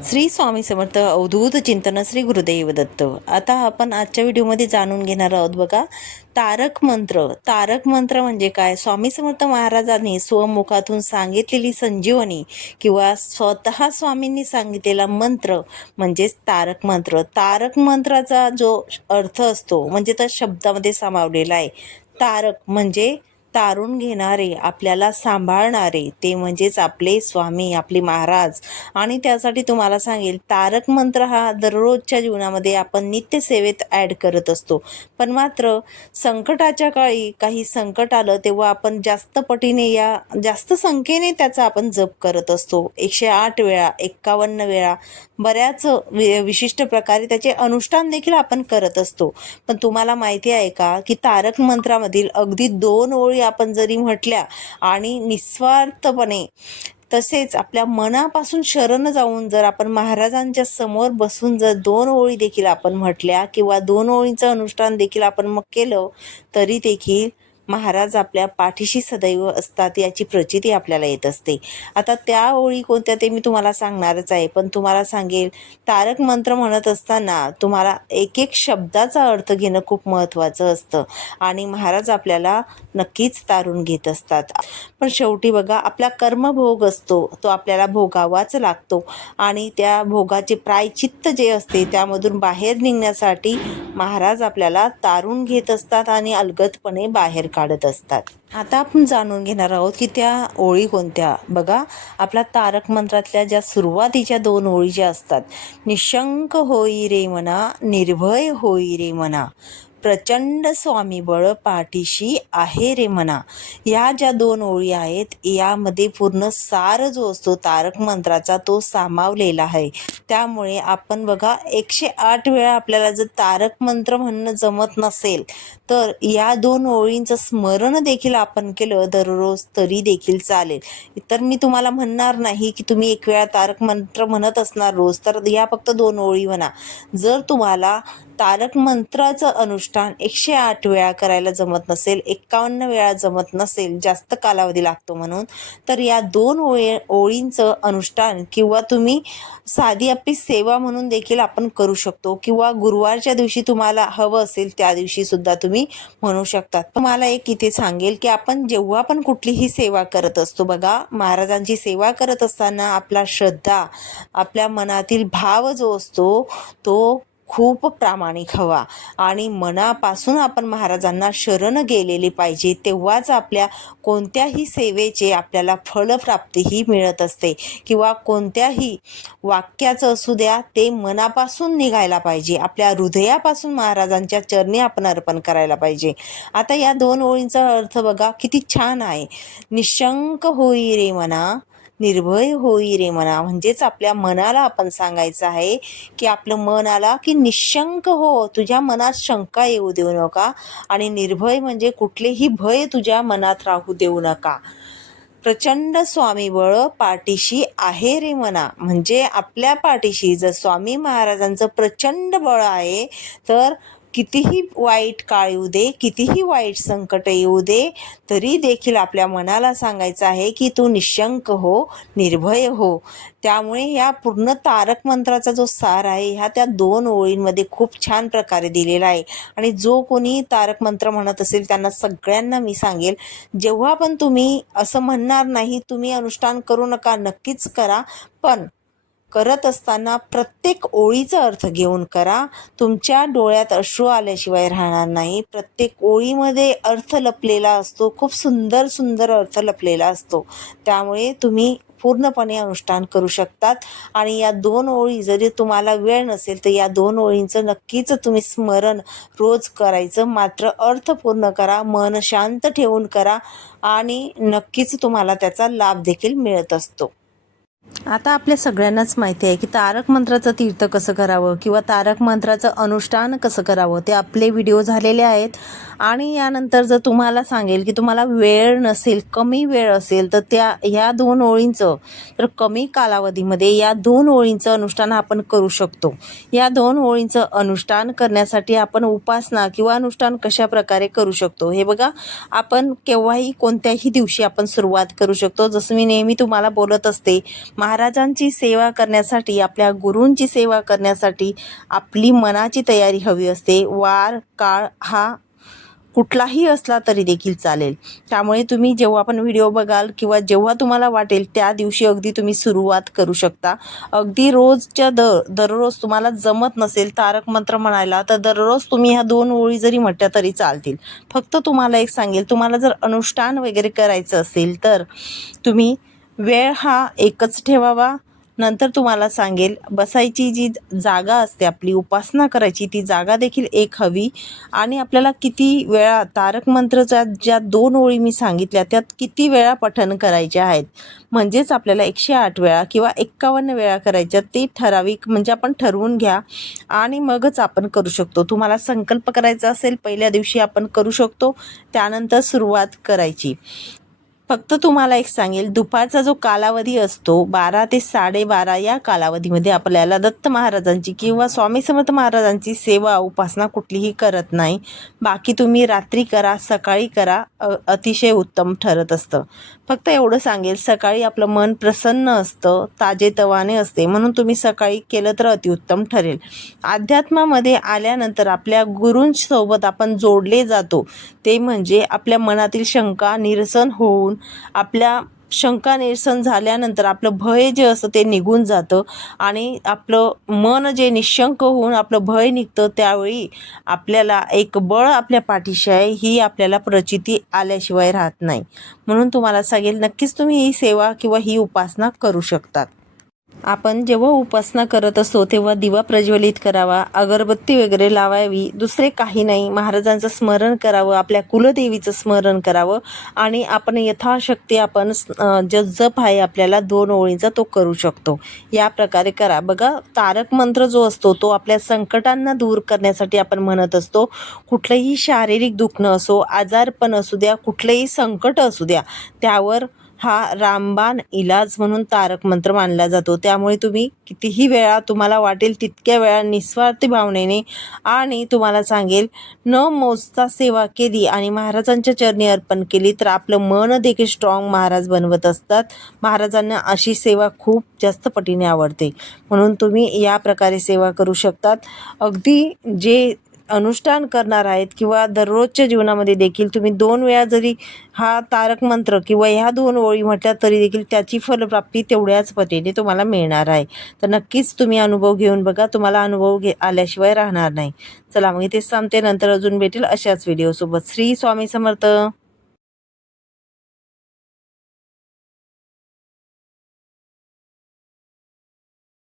श्री स्वामी समर्थ अवधूत चिंतन श्री गुरुदेव दत्त. आता आपण आजच्या व्हिडिओमध्ये जाणून घेणार आहोत बघा तारक मंत्र. तारक मंत्र म्हणजे काय? स्वामी समर्थ महाराजांनी स्वमुखातून सांगितलेली संजीवनी किंवा स्वतः स्वामींनी सांगितलेला मंत्र म्हणजेच तारक मंत्र. तारक मंत्राचा जो अर्थ असतो म्हणजे त्या शब्दामध्ये सामावलेला आहे. तारक म्हणजे तारून घेणारे आपल्याला सांभाळणारे ते म्हणजेच आपले स्वामी आपले महाराज. आणि त्यासाठी तुम्हाला सांगेल तारक मंत्र हा दररोजच्या जीवनामध्ये आपण नित्यसेवेत ॲड करत असतो. पण मात्र संकटाच्या काळी काही संकट आलं तेव्हा आपण जास्त पटीने या जास्त संख्येने त्याचा आपण जप करत असतो. एकशे आठ वेळा एक्कावन्न वेळा बऱ्याच वि विशिष्ट प्रकारे त्याचे अनुष्ठान देखील आपण करत असतो. पण तुम्हाला माहिती आहे का की तारक मंत्रामधील अगदी दोन ओळी आपण जरी म्हटल्या आणि निस्वार्थपणे तसेच आपल्या मनापासून शरण जाऊन जर आपण महाराजांच्या समोर बसून जर दोन ओळी देखील आपण म्हटल्या किंवा दोन ओळींचं अनुष्ठान देखील आपण मग केलं तरी देखील महाराज आपल्या पाठीशी सदैव असतात याची प्रचिती आपल्याला येत असते. आता त्या ओळी कोणत्या ते मी तुम्हाला सांगणारच आहे. पण तुम्हाला सांगेल तारक मंत्र म्हणत असताना तुम्हाला एक एक शब्दाचा अर्थ घेणं खूप महत्त्वाचं असतं. आणि महाराज आपल्याला नक्कीच तारून घेत असतात. पण शेवटी बघा आपला कर्मभोग असतो तो आपल्याला भोगावाच लागतो. आणि त्या भोगाचे प्रायचित्त जे असते त्यामधून बाहेर निघण्यासाठी महाराज आपल्याला तारून घेत असतात आणि अलगदपणे बाहेर काढत असतात. आता आपण जाणून घेणार आहोत की त्या ओळी कोणत्या? बघा आपल्या तारक मंत्रातल्या ज्या सुरुवातीच्या दोन ओळी ज्या असतात निशंक होई रे मना निर्भय होई रे मना. प्रचंड स्वामीबळ पाठीशी आहे रे म्हणा या ज्या दोन ओळी आहेत यामध्ये पूर्ण सार जो असतो तारक मंत्राचा तो सामावलेला आहे. त्यामुळे आपण बघा एकशे आठ वेळा आपल्याला जर तारक मंत्र म्हणणं जमत नसेल तर या दोन ओळींचं स्मरण देखील आपण केलं दररोज तरी देखील चालेल. तर मी तुम्हाला म्हणणार नाही की तुम्ही एक वेळा तारक मंत्र म्हणत असणार रोज तर या फक्त दोन ओळी म्हणा. जर तुम्हाला तारक मंत्राचं अनुष्ठान एकशे आठ वेळा करायला जमत नसेल एक्कावन्न वेळा जमत नसेल जास्त कालावधी लागतो म्हणून तर या दोन ओळी ओळींचं अनुष्ठान किंवा तुम्ही साधी आपली सेवा म्हणून देखील आपण करू शकतो किंवा गुरुवारच्या दिवशी तुम्हाला हवं असेल त्या दिवशी सुद्धा तुम्ही म्हणू शकतात. पण मला एक इथे सांगेल की आपण जेव्हा पण कुठलीही सेवा करत असतो बघा महाराजांची सेवा करत असताना आपला श्रद्धा आपल्या मनातील भाव जो असतो तो खूप प्रामाणिक हवा. आणि मनापासून आपण महाराजांना शरण गेलेली पाहिजे तेव्हाच आपल्या कोणत्याही सेवेचे आपल्याला फलप्राप्तीही मिळत असते. किंवा कोणत्याही वाक्याचं असू द्या ते मनापासून निघायला पाहिजे. आपल्या हृदयापासून महाराजांच्या चरणी आपण अर्पण करायला पाहिजे. आता या दोन ओळींचा अर्थ बघा किती छान आहे. निशंक होई रे मना निर्भय होई रे मना म्हणजेच आपल्या मनाला आपण सांगायचं आहे की आपलं मन आला की निशंक हो. तुझ्या मनात शंका येऊ देऊ नका आणि निर्भय म्हणजे कुठलेही भय तुझ्या मनात राहू देऊ नका. प्रचंड स्वामीबळ पाठीशी आहे रे मना म्हणजे आपल्या पाठीशी जर स्वामी महाराजांचं प्रचंड बळ आहे तर कितीही वाईट काळ येऊ दे कितीही वाईट संकट येऊ दे तरी देखील आपल्या मनाला सांगायचं आहे की तू निशंक हो निर्भय हो. त्यामुळे ह्या पूर्ण तारक मंत्राचा जो सार आहे ह्या त्या दोन ओळींमध्ये खूप छान प्रकारे दिलेला आहे. आणि जो कोणी तारक मंत्र म्हणत असेल त्यांना सगळ्यांना मी सांगेल जेव्हा पण तुम्ही असं म्हणणार नाही तुम्ही अनुष्ठान करू नका नक्कीच करा. पण करत असताना प्रत्येक ओळीचा अर्थ घेऊन करा. तुमच्या डोळ्यात अश्रू आल्याशिवाय राहणार नाही. प्रत्येक ओळीमध्ये अर्थ लपलेला असतो. खूप सुंदर सुंदर अर्थ लपलेला असतो. त्यामुळे तुम्ही पूर्णपणे अनुष्ठान करू शकतात. आणि या दोन ओळी जरी तुम्हाला वेळ नसेल तर या दोन ओळींचं नक्कीच तुम्ही स्मरण रोज करायचं. मात्र अर्थ पूर्ण करा मन शांत ठेवून करा आणि नक्कीच तुम्हाला त्याचा लाभ देखील मिळत असतो. आता आपल्या सगळ्यांनाच माहिती आहे की तारक मंत्राचं तीर्थ कसं करावं किंवा तारक मंत्राचं अनुष्ठान कसं करावं ते आपले व्हिडिओ झालेले आहेत. आणि यानंतर जर तुम्हाला सांगेल की तुम्हाला वेळ नसेल कमी वेळ असेल तर त्या ह्या दोन ओळींचं तर कमी कालावधीमध्ये या दोन ओळींचं अनुष्ठान आपण करू शकतो. या दोन ओळींचं अनुष्ठान करण्यासाठी आपण उपासना किंवा अनुष्ठान कशा प्रकारे करू शकतो हे बघा. आपण केव्हाही कोणत्याही दिवशी आपण सुरुवात करू शकतो. जसं मी नेहमी तुम्हाला बोलत असते महाराजांची सेवा करण्यासाठी आपल्या गुरूंची सेवा करण्यासाठी आपली मनाची तयारी हवी असते. वार काळ हा कुठलाही असला तरी देखील चालेल. त्यामुळे तुम्ही जेव्हा पण व्हिडिओ बघाल किंवा जेव्हा तुम्हाला वाटेल त्या दिवशी अगदी तुम्ही सुरुवात करू शकता. अगदी रोजच्या दर दररोज तुम्हाला जमत नसेल तारक मंत्र म्हणायला तर दररोज तुम्ही ह्या दोन ओळी जरी म्हटल्या तरी चालतील. फक्त तुम्हाला एक सांगेल तुम्हाला जर अनुष्ठान वगैरे करायचं असेल तर तुम्ही वेळ हा एकच ठेवावा. नंतर तुम्हाला सांगेल बसायची जी जागा असते आपली उपासना करायची ती जागा देखील एक हवी. आणि आपल्याला किती वेळा तारक मंत्रच्या ज्या दोन ओळी मी सांगितल्या त्यात किती वेळा पठन करायच्या आहेत. म्हणजेच आपल्याला एकशे आठ वेळा किंवा एक्कावन्न वेळा करायच्या ते ठराविक म्हणजे आपण ठरवून घ्या. आणि मगच आपण करू शकतो. तुम्हाला संकल्प करायचा असेल पहिल्या दिवशी आपण करू शकतो त्यानंतर सुरुवात करायची. फक्त तुम्हाला एक सांगेल दुपारचा जो कालावधी असतो बारा ते साडेबारा या कालावधीमध्ये आपल्याला दत्त महाराजांची किंवा स्वामी समर्थ महाराजांची सेवा उपासना कुठलीही करत नाही. बाकी तुम्ही रात्री करा सकाळी करा अतिशय उत्तम ठरत असतं. फक्त एवढं सांगेल सकाळी आपलं मन प्रसन्न असतं ताजेतवाने असते. म्हणून तुम्ही सकाळी केलं तर अतिउत्तम ठरेल. अध्यात्मामध्ये आल्यानंतर आपल्या गुरूंसोबत आपण जोडले जातो. ते म्हणजे आपल्या मनातील शंका निरसन होऊन आपल्या शंका निरसन झाल्यानंतर आपलं भय जे असतं ते निघून जातं आणि आपलं मन जे निशंक होऊन आपलं भय निघतं त्यावेळी आपल्याला एक बळ आपल्या पाठीशी आहे ही आपल्याला प्रचिती आल्याशिवाय राहत नाही. म्हणून तुम्हाला सांगेल नक्कीच तुम्ही ही सेवा किंवा ही उपासना करू शकतात. आपण जेव्हा उपासना करत असतो तेव्हा दिवा प्रज्वलित करावा अगरबत्ती वगैरे लावावी दुसरे काही नाही. महाराजांचं स्मरण करावं आपल्या कुलदेवीचं स्मरण करावं आणि आपण यथाशक्ती आपण जो जप आहे आपल्याला दोन ओळींचा तो करू शकतो. या प्रकारे करा. बघा तारक मंत्र जो असतो तो आपल्या संकटांना दूर करण्यासाठी आपण म्हणत असतो. कुठलंही शारीरिक दुखणं असो आजारपण असू द्या कुठलंही संकट असू द्या त्यावर हा रामबाण इलाज म्हणून तारक मंत्र मानला जातो. त्यामुळे तुम्ही कितीही वेळा तुम्हाला वाटेल तितक्या वेळा निस्वार्थी भावनेने आणि तुम्हाला सांगेल न मोजता सेवा केली आणि महाराजांच्या चरणी अर्पण केली तर आपलं मन देखील स्ट्रॉंग महाराज बनवत असतात. महाराजांना अशी सेवा खूप जास्त पटीने आवडते. म्हणून तुम्ही या प्रकारे सेवा करू शकतात. अगदी जे अनुष्ठान करणार आहेत किंवा दररोजच्या जीवनामध्ये देखील तुम्ही दोन वेळा जरी हा तारक मंत्र किंवा ह्या दोन ओळी म्हटल्या तरी देखील त्याची फलप्राप्ती तेवढ्याच पटीने तुम्हाला मिळणार आहे. तर नक्कीच तुम्ही अनुभव घेऊन बघा. तुम्हाला अनुभव घे आल्याशिवाय राहणार नाही. चला मग इथेच सांगते नंतर अजून भेटेल अशाच व्हिडिओसोबत श्री स्वामी समर्थ.